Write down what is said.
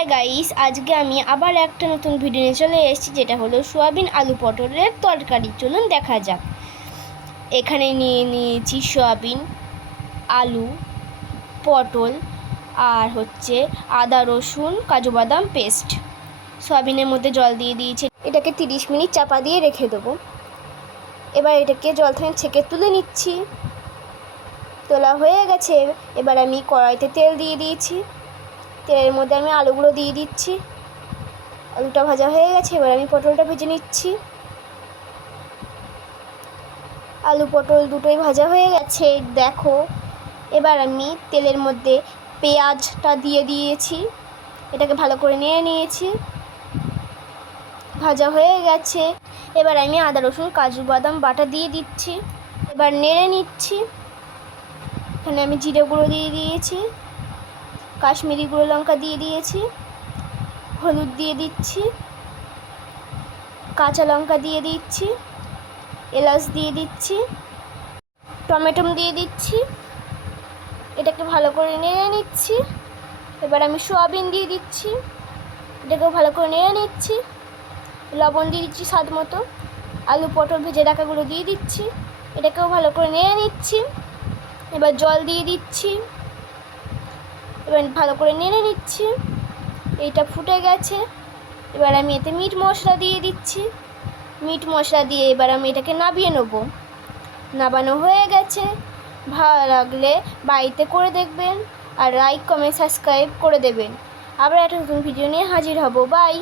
Hi guys, আজকে আমি আবার একটা নতুন ভিডিও নিয়ে চলে এসেছি, যেটা হলো সোয়াবিন আলু পটলের তরকারি। চলুন দেখা যাক। এখানে নিয়ে নিয়েছি সোয়াবিন, আলু, পটল আর আদা রসুন কাজু বাদাম পেস্ট। সোয়াবিনের মধ্যে জল দিয়ে দিয়েছি। এটাকে 30 মিনিট চাপা দিয়ে রেখে দেবো। এবার এটাকে জল থেকে ছেঁকে তুলে নিচ্ছি। তোলা হয়ে গেছে। এবার আমি কড়াইতে তেল দিয়ে দিয়েছি। তেলের মধ্যে আমি আলুগুলো দিয়ে দিচ্ছি। আলুটা ভাজা হয়ে গেছে। এবার আমি পটলটা ভেজে নিচ্ছি। আলু পটল দুটোই ভাজা হয়ে গেছে, দেখো। এবার আমি তেলের মধ্যে পেঁয়াজটা দিয়ে দিয়েছি। এটাকে ভালো করে নেড়ে নিয়েছি। ভাজা হয়ে গেছে। এবার আমি আদা রসুন কাজু বাদাম বাটা দিয়ে দিচ্ছি। এবার নেড়ে নিচ্ছি। এখানে আমি জিরে গুঁড়ো দিয়ে দিয়েছি, কাশ্মীরি গুঁড়ো লঙ্কা দিয়ে দিয়েছি, হলুদ দিয়ে দিচ্ছি, কাঁচা লঙ্কা দিয়ে দিচ্ছি, এলাচ দিয়ে দিচ্ছি, টমেটো দিয়ে দিচ্ছি। এটাকে ভালো করে নেড়ে নিচ্ছি। এবার আমি সোয়াবিন দিয়ে দিচ্ছি। এটাকেও ভালো করে নেড়ে নিচ্ছি। লবণ দিয়ে দিচ্ছি স্বাদ মতো। আলু পটল ভেজে রাখাগুলো দিয়ে দিচ্ছি। এটাকেও ভালো করে নেড়ে নিচ্ছি। এবার জল দিয়ে দিচ্ছি। এবার ভালো করে নেড়ে নিচ্ছি। এইটা ফুটে গেছে। এবার আমি এতে মিট মশলা দিয়ে দিচ্ছি। মিট মশলা দিয়ে এবার আমি এটাকে নামিয়ে নেব। নামানো হয়ে গেছে। ভালো লাগলে বাড়িতে করে দেখবেন আর লাইক কমেন্ট সাবস্ক্রাইব করে দেবেন। আবার একটা নতুন ভিডিও নিয়ে হাজির হব। বাই।